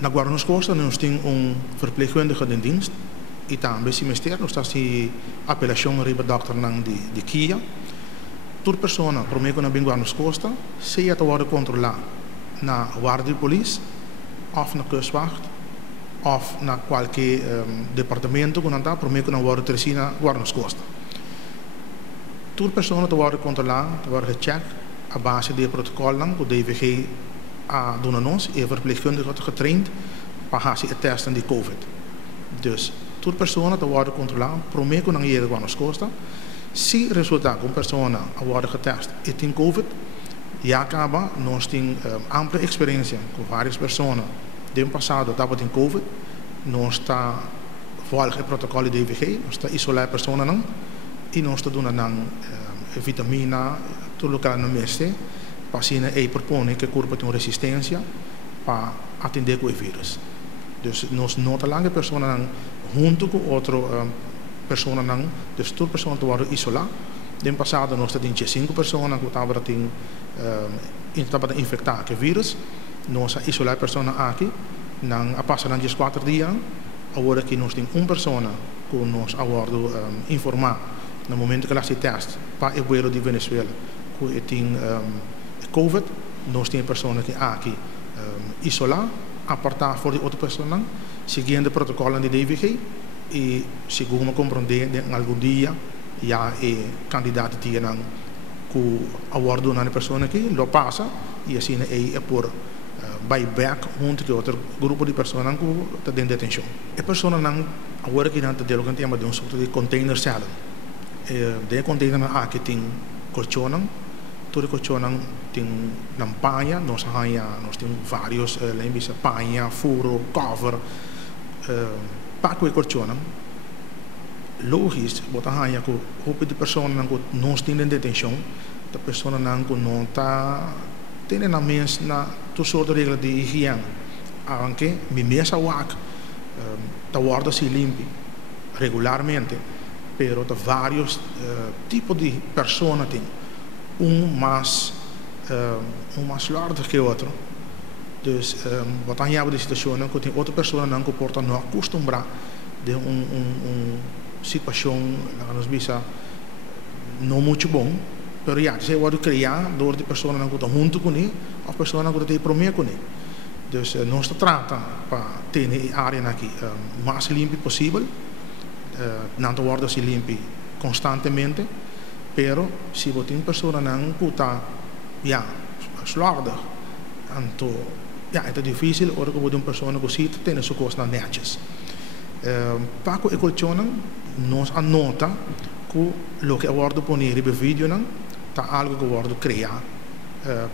Na Guarnos Costa nós temos verpleegkundige in dienst. E também se ministério nós temos apelação riba dokter nang de Kia. Toda pessoa por meio na Guarnos Costa se é worden controlar na guarda de polícia, of na kustwacht, of na qualquer departamento que não está por meio na worden tersi na Guarnos Costa. Toda pessoa te worden controlar, te worden gecheckt a base de protocolo lang, que o DVG a doen ons, e verpleegkundige getraind para fazer testen de COVID. Dus toda pessoa te worden controlar, por meio na Guarnos Costa, se resultar que uma pessoa a worden getest e tem COVID, já acaba, nós temos ampla experiência com várias pessoas do passado que têm COVID, nós está volgen o protocolo DVG, nós está isolar a pessoa não, e nós está dando vitamina, tudo o que não mexe, para assim propõe que o corpo tem resistência para atender com o vírus. Dus nós notamos que a pessoa junto com outra pessoa dus toda pessoa te worden isolada. No passado nós tínhamos 5 pessoas que estavam infectadas com o vírus. Nós isolamos a pessoa aqui, a passar 4 dias, agora que nós temos uma pessoa que nós aguardo informar no momento que ela se testa para o vuelo de Venezuela que tem COVID, nós temos pessoas que aqui isolar, apartar for de outra pessoa, seguindo o protocolo de DVG e segundo compreender em algum dia já é candidato que aguardo na pessoa que lo passa e assim é por buyback junto com outro grupo de pessoas que estão em detenção. A pessoa agora que não está dentro de um sorte de container cell. De container aqui tem colchão, todo colchão tem lampanha, nós temos vários lembres, panha, furo, cover, para o colchão. Logisch, botar hanha que o de pessoa que não tem detenção, a pessoa que não está tendo na mesa na toda sorte de regras de higiene, aunque mi mesa wak, ta guarda se limpi regularmente, pero de vários tipos de pessoas tem, mais largo que outro. Dus wat aan jou de situatie que tem outra pessoa que porta não acostumbrar de situação que nos bisa não muito bom, pero já se pode criar door de pessoa que está junto com ele, ou pessoa que está problema com ele. Dus nós tratamos para ter a área aqui mais limpa possível, não guarda se limpa constantemente, pero se você tem pessoa que está já slordig, então é difícil ora que uma pessoa que se tem sua coisa netjes. Para o colchão nós anota que o que aguardo poner no vídeo está algo que aguardo criar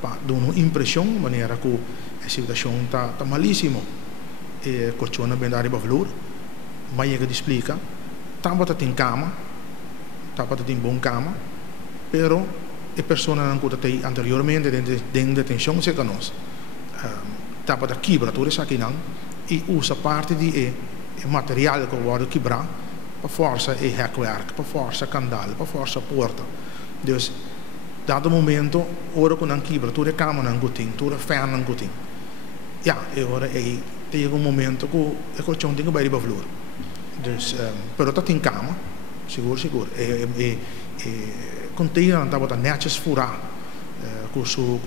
para dar uma impressão de maneira que a situação está malíssima. O colchão bem dar para valor, mas ele explica, também tem cama, também tem bom cama, pero a pessoa que tem anteriormente dentro detenção se conhece. Também tem quebra tudo isso aqui e usa parte de material que aguardo quebrar para força e hekwerk, para força candal, para força porta. Dus dado momento, ora que não quebra, toda a cama não tem, toda a fan não tem. Ja, agora tem um momento que o colchão tem que ir para valor. Dus, pero tá tem cama, seguro. Container tá netjes furar, com su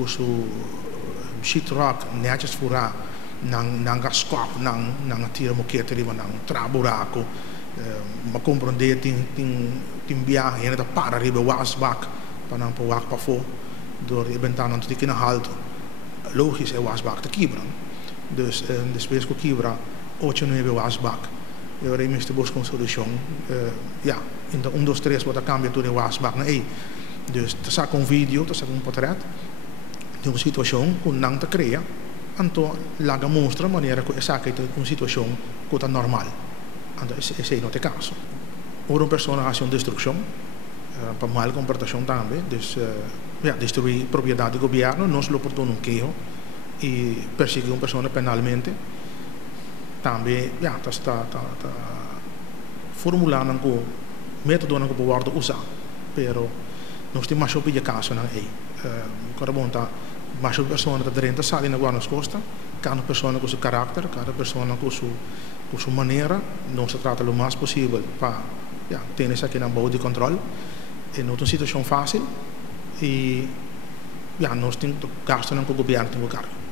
sheetrock netjes furar. Nang skop nang tira moquete riba nang traburaco ma compreender tin viagem ainda para riba wasbak para não pôr para fora door je bent dan natuurlijk in een halt logisch wasbak te kibran dus depois que kibra 8-9 wasbak eu remis te buscar uma solução ja in de 1 2 3 wat cambia tudo wasbak na dus te saca um vídeo te saca um portret de uma situação que não te cria. Então, lá mostra a maneira que essa é uma situação que está normal. Então, esse é o caso. Uma pessoa faz uma destruição, para mal comportação também, destruir propriedade do governo, não se lhe oportuno queijo, e perseguir uma pessoa penalmente, também, está formulando um método que pode usar, pero nós temos mais de caso, mas pessoa que está dentro da sala na Guarnos Costa, cada persona com seu caráter, cada persona com sua maneira, nós tratamos o mais possível para ter essa aqui na boa de controle. E não é uma situação fácil e nós temos gasto com o governo tem cargo.